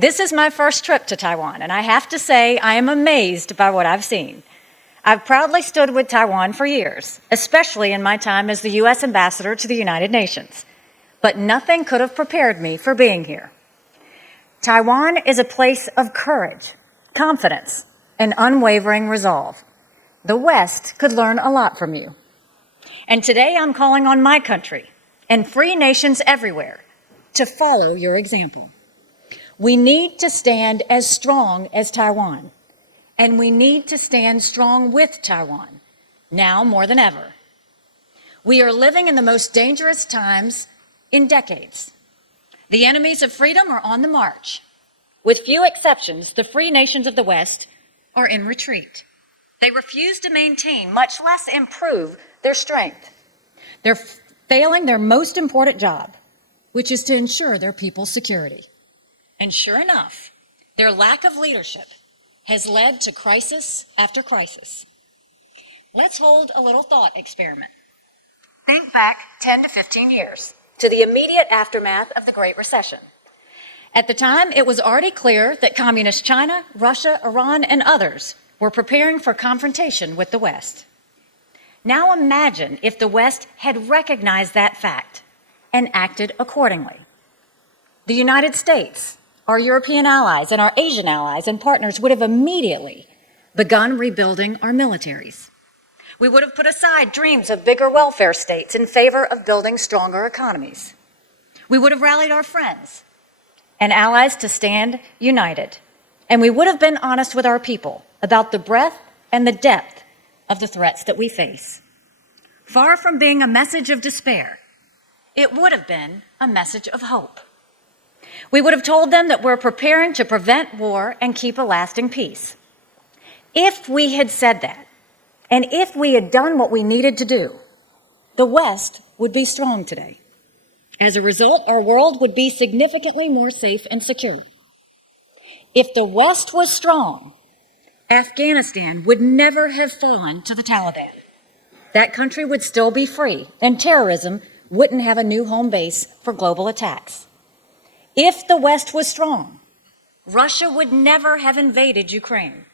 This is my first trip to Taiwan, and I have to say I am amazed by what I've seen. I've proudly stood with Taiwan for years, especially in my time as the U.S. ambassador to the United Nations. But nothing could have prepared me for being here. Taiwan is a place of courage, confidence, and unwavering resolve. The West could learn a lot from you. And today I'm calling on my country and free nations everywhere to follow your example. We need to stand as strong as Taiwan, and we need to stand strong with Taiwan, now more than ever. We are living in the most dangerous times in decades. The enemies of freedom are on the march. With few exceptions, the free nations of the West are in retreat. They refuse to maintain, much less improve, their strength. They're failing their most important job, which is to ensure their people's security. And sure enough, their lack of leadership has led to crisis after crisis. Let's hold a little thought experiment. Think back 10 to 15 years to the immediate aftermath of the Great Recession. At the time, it was already clear that Communist China, Russia, Iran, and others were preparing for confrontation with the West. Now imagine if the West had recognized that fact and acted accordingly. The United States, our European allies, and our Asian allies and partners would have immediately begun rebuilding our militaries. We would have put aside dreams of bigger welfare states in favor of building stronger economies. We would have rallied our friends and allies to stand united, and we would have been honest with our people about the breadth and the depth of the threats that we face. Far from being a message of despair, it would have been a message of hope. We would have told them that we're preparing to prevent war and keep a lasting peace. If we had said that, and if we had done what we needed to do, the West would be strong today. As a result, our world would be significantly more safe and secure. If the West was strong, Afghanistan would never have fallen to the Taliban. That country would still be free, and terrorism wouldn't have a new home base for global attacks. If the West was strong, Russia would never have invaded Ukraine.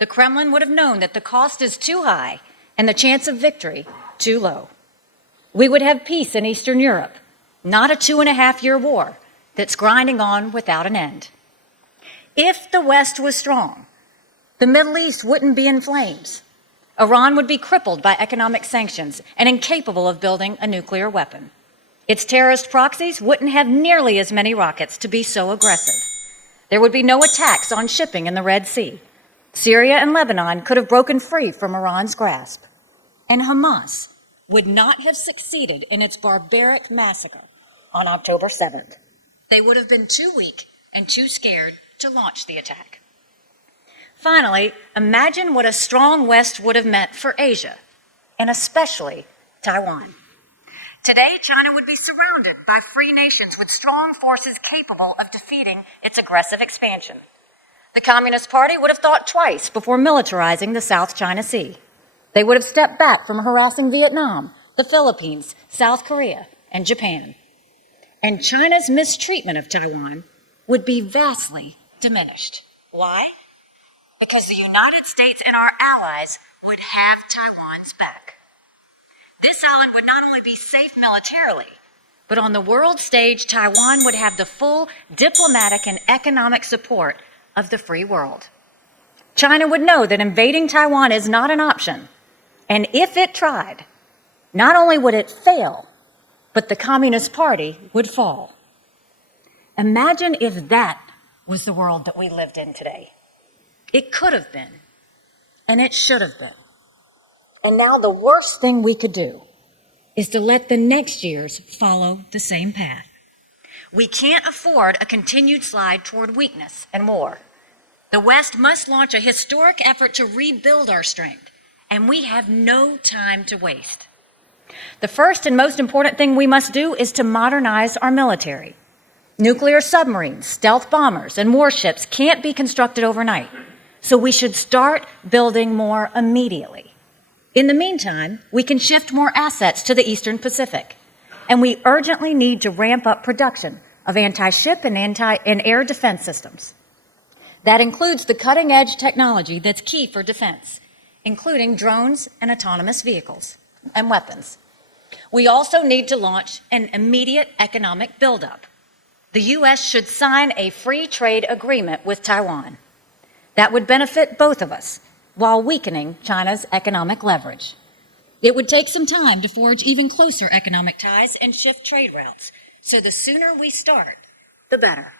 The Kremlin would have known that the cost is too high and the chance of victory too low. We would have peace in Eastern Europe, not a 2.5-year war that's grinding on without an end. If the West was strong, the Middle East wouldn't be in flames. Iran would be crippled by economic sanctions and incapable of building a nuclear weapon. Its terrorist proxies wouldn't have nearly as many rockets to be so aggressive. There would be no attacks on shipping in the Red Sea. Syria and Lebanon could have broken free from Iran's grasp. And Hamas would not have succeeded in its barbaric massacre on October 7th. They would have been too weak and too scared to launch the attack. Finally, imagine what a strong West would have meant for Asia, and especially Taiwan. Today, China would be surrounded by free nations with strong forces capable of defeating its aggressive expansion. The Communist Party would have thought twice before militarizing the South China Sea. They would have stepped back from harassing Vietnam, the Philippines, South Korea, and Japan. And China's mistreatment of Taiwan would be vastly diminished. Why? Because the United States and our allies would have Taiwan's back. This island would not only be safe militarily, but on the world stage, Taiwan would have the full diplomatic and economic support of the free world. China would know that invading Taiwan is not an option, and if it tried, not only would it fail, but the Communist Party would fall. Imagine if that was the world that we lived in today. It could have been, and it should have been. And now the worst thing we could do is to let the next years follow the same path. We can't afford a continued slide toward weakness and war. The West must launch a historic effort to rebuild our strength, and we have no time to waste. The first and most important thing we must do is to modernize our military. Nuclear submarines, stealth bombers, and warships can't be constructed overnight, so we should start building more immediately. In the meantime, we can shift more assets to the Eastern Pacific, and we urgently need to ramp up production of anti-ship and air defense systems. That includes the cutting-edge technology that's key for defense, including drones and autonomous vehicles and weapons. We also need to launch an immediate economic buildup. The U.S. should sign a free trade agreement with Taiwan. That would benefit both of us while weakening China's economic leverage. It would take some time to forge even closer economic ties and shift trade routes, so the sooner we start, the better.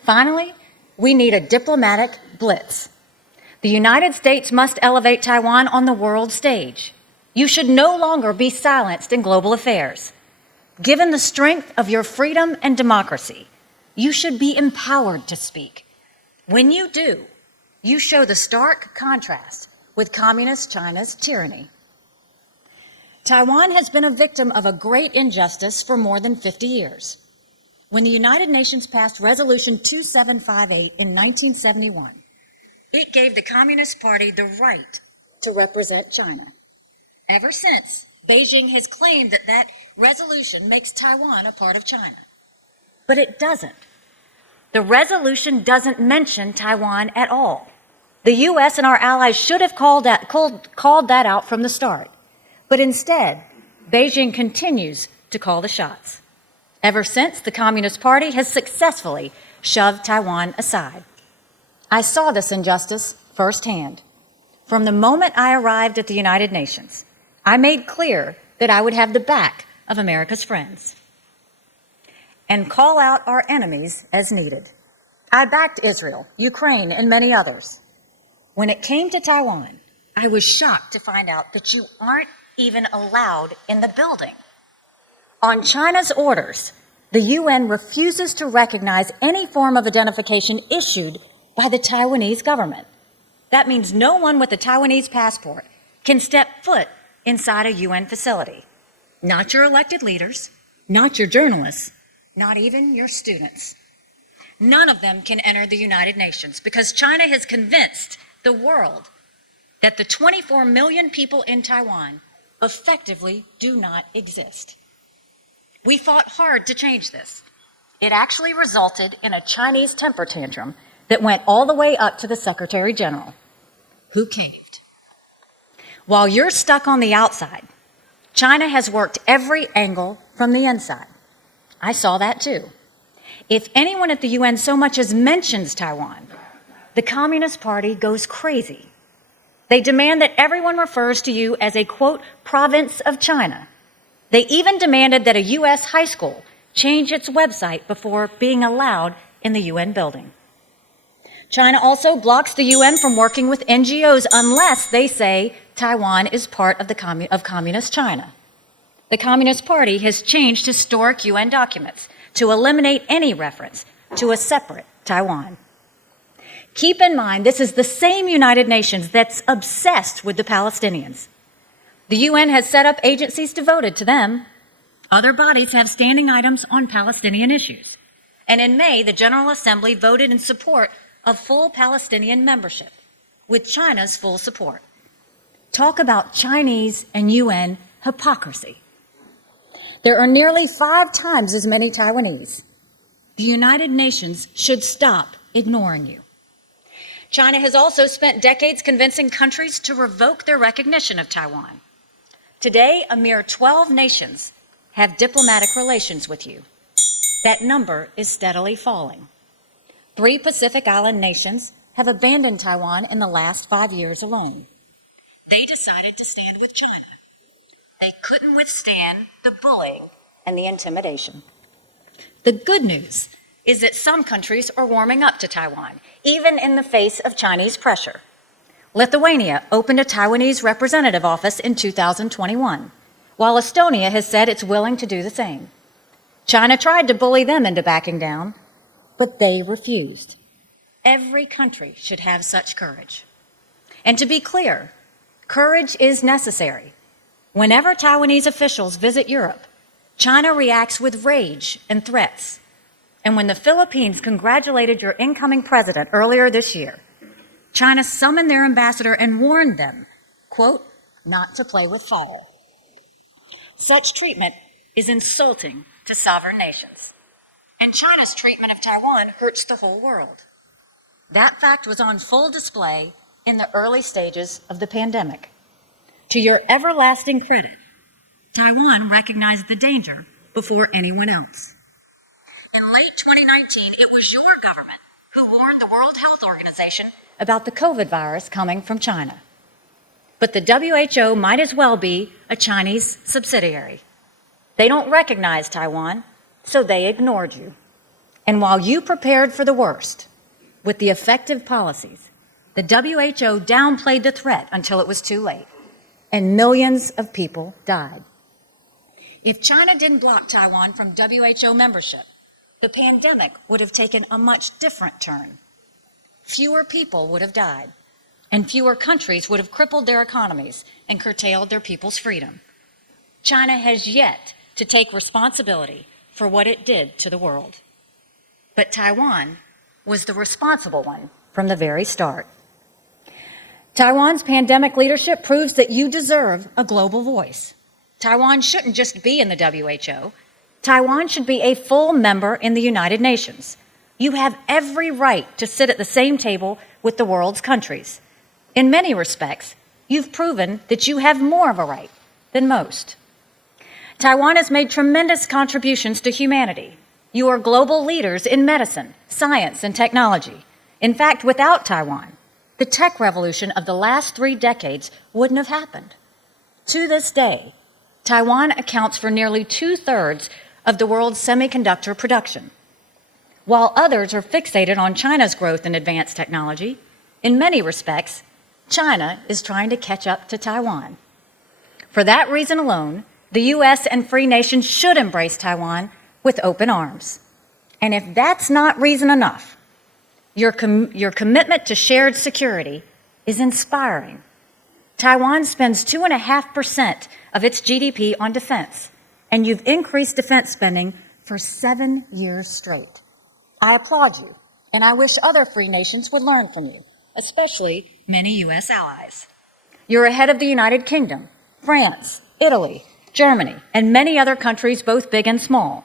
Finally, we need a diplomatic blitz. The United States must elevate Taiwan on the world stage. You should no longer be silenced in global affairs. Given the strength of your freedom and democracy, you should be empowered to speak. When you do, you show the stark contrast with Communist China's tyranny. Taiwan has been a victim of a great injustice for more than 50 years. When the United Nations passed Resolution 2758 in 1971, it gave the Communist Party the right to represent China. Ever since, Beijing has claimed that that resolution makes Taiwan a part of China. But it doesn't. The resolution doesn't mention Taiwan at all. The U.S. and our allies should have called that out from the start. But instead, Beijing continues to call the shots. Ever since, the Communist Party has successfully shoved Taiwan aside. I saw this injustice firsthand. From the moment I arrived at the United Nations, I made clear that I would have the back of America's friends and call out our enemies as needed. I backed Israel, Ukraine, and many others. When it came to Taiwan, I was shocked to find out that you aren't even allowed in the building. On China's orders, the UN refuses to recognize any form of identification issued by the Taiwanese government. That means no one with a Taiwanese passport can step foot inside a UN facility. Not your elected leaders, not your journalists, not even your students. None of them can enter the United Nations because China has convinced the world that the 24 million people in Taiwan effectively do not exist. We fought hard to change this. It actually resulted in a Chinese temper tantrum that went all the way up to the Secretary General, who caved. While you're stuck on the outside, China has worked every angle from the inside. I saw that too. If anyone at the UN so much as mentions Taiwan, the Communist Party goes crazy. They demand that everyone refers to you as a, quote, province of China. They even demanded that a U.S. high school change its website before being allowed in the UN building. China also blocks the UN from working with NGOs unless they say Taiwan is part of Communist China. The Communist Party has changed historic UN documents to eliminate any reference to a separate Taiwan. Keep in mind, this is the same United Nations that's obsessed with the Palestinians. The UN has set up agencies devoted to them. Other bodies have standing items on Palestinian issues. And in May, the General Assembly voted in support of full Palestinian membership, with China's full support. Talk about Chinese and UN hypocrisy. There are nearly 5 times as many Taiwanese. The United Nations should stop ignoring you. China has also spent decades convincing countries to revoke their recognition of Taiwan. Today, a mere 12 nations have diplomatic relations with you. That number is steadily falling. 3 Pacific Island nations have abandoned Taiwan in the last 5 years alone. They decided to stand with China. They couldn't withstand the bullying and the intimidation. The good news is that some countries are warming up to Taiwan, even in the face of Chinese pressure. Lithuania opened a Taiwanese representative office in 2021, while Estonia has said it's willing to do the same. China tried to bully them into backing down, but they refused. Every country should have such courage. And to be clear, courage is necessary. Whenever Taiwanese officials visit Europe, China reacts with rage and threats. And when the Philippines congratulated your incoming president earlier this year, China summoned their ambassador and warned them, quote, not to play with fire. Such treatment is insulting to sovereign nations. and China's treatment of Taiwan hurts the whole world. That fact was on full display in the early stages of the pandemic. To your everlasting credit, Taiwan recognized the danger before anyone else. In late 2019, it was your government who warned the World Health Organization about the COVID virus coming from China. But the WHO might as well be a Chinese subsidiary. They don't recognize Taiwan, so they ignored you. And while you prepared for the worst with the effective policies, the WHO downplayed the threat until it was too late, and millions of people died. If China didn't block Taiwan from WHO membership, the pandemic would have taken a much different turn. Fewer people would have died, and fewer countries would have crippled their economies and curtailed their people's freedom. China has yet to take responsibility for what it did to the world. But Taiwan was the responsible one from the very start. Taiwan's pandemic leadership proves that you deserve a global voice. Taiwan shouldn't just be in the WHO. Taiwan should be a full member in the United Nations. You have every right to sit at the same table with the world's countries. In many respects, you've proven that you have more of a right than most. Taiwan has made tremendous contributions to humanity. You are global leaders in medicine, science, and technology. In fact, without Taiwan, the tech revolution of the last 3 decades wouldn't have happened. To this day, Taiwan accounts for nearly 2/3 of the world's semiconductor production. While others are fixated on China's growth in advanced technology, in many respects, China is trying to catch up to Taiwan. For that reason alone, the U.S. and free nations should embrace Taiwan with open arms. And if that's not reason enough, your commitment to shared security is inspiring. Taiwan spends 2.5% of its GDP on defense, and you've increased defense spending for 7 years straight. I applaud you, and I wish other free nations would learn from you, especially many U.S. allies. You're ahead of the United Kingdom, France, Italy, Germany, and many other countries, both big and small.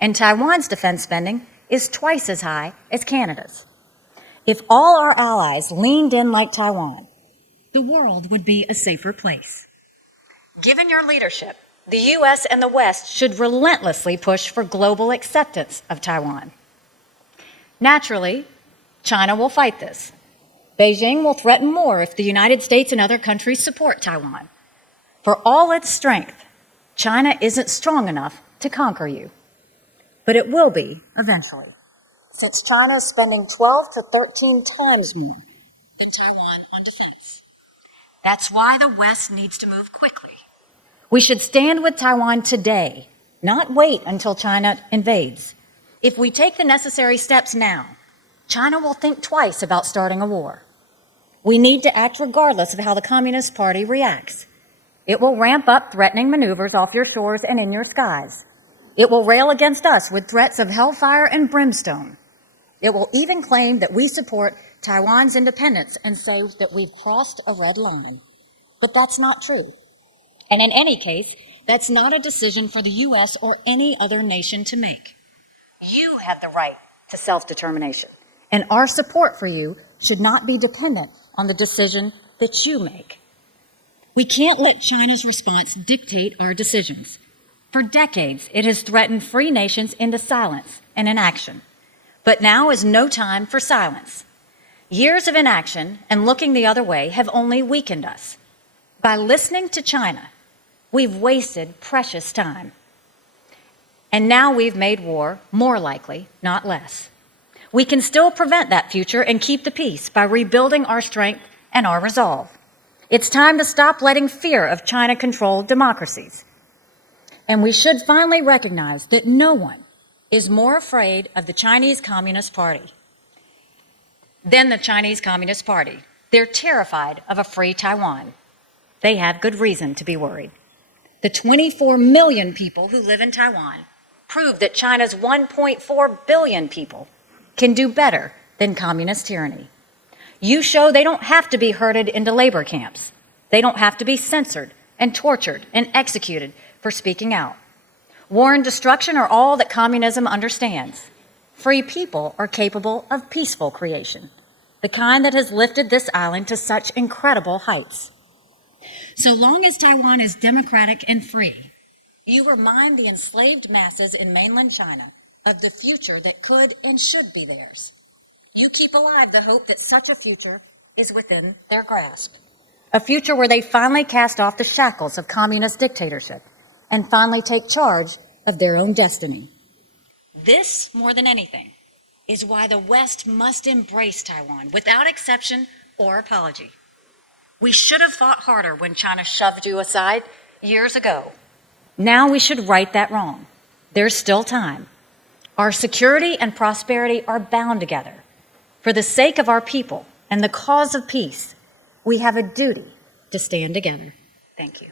And Taiwan's defense spending is twice as high as Canada's. If all our allies leaned in like Taiwan, the world would be a safer place. Given your leadership, the U.S. and the West should relentlessly push for global acceptance of Taiwan. Naturally, China will fight this. Beijing will threaten more if the United States and other countries support Taiwan. For all its strength, China isn't strong enough to conquer you. But it will be eventually, since China is spending 12 to 13 times more than Taiwan on defense. That's why the West needs to move quickly. We should stand with Taiwan today, not wait until China invades. If we take the necessary steps now, China will think twice about starting a war. We need to act regardless of how the Communist Party reacts. It will ramp up threatening maneuvers off your shores and in your skies. It will rail against us with threats of hellfire and brimstone. It will even claim that we support Taiwan's independence and say that we've crossed a red line. But that's not true. And in any case, that's not a decision for the U.S. or any other nation to make. You have the right to self-determination, and our support for you should not be dependent on the decision that you make. We can't let China's response dictate our decisions. For decades, it has threatened free nations into silence and inaction. But now is no time for silence. Years of inaction and looking the other way have only weakened us. By listening to China, we've wasted precious time. And now we've made war more likely, not less. We can still prevent that future and keep the peace by rebuilding our strength and our resolve. It's time to stop letting fear of China-controlled democracies. And we should finally recognize that no one is more afraid of the Chinese Communist Party than the Chinese Communist Party. They're terrified of a free Taiwan. They have good reason to be worried. The 24 million people who live in Taiwan prove that China's 1.4 billion people can do better than communist tyranny. You show they don't have to be herded into labor camps. They don't have to be censored and tortured and executed for speaking out. War and destruction are all that communism understands. Free people are capable of peaceful creation, the kind that has lifted this island to such incredible heights. So long as Taiwan is democratic and free, you remind the enslaved masses in mainland China of the future that could and should be theirs. You keep alive the hope that such a future is within their grasp. A future where they finally cast off the shackles of communist dictatorship and finally take charge of their own destiny. This, more than anything, is why the West must embrace Taiwan without exception or apology. We should have fought harder when China shoved you aside years ago. Now we should right that wrong. There's still time. Our security and prosperity are bound together. For the sake of our people and the cause of peace, we have a duty to stand together. Thank you.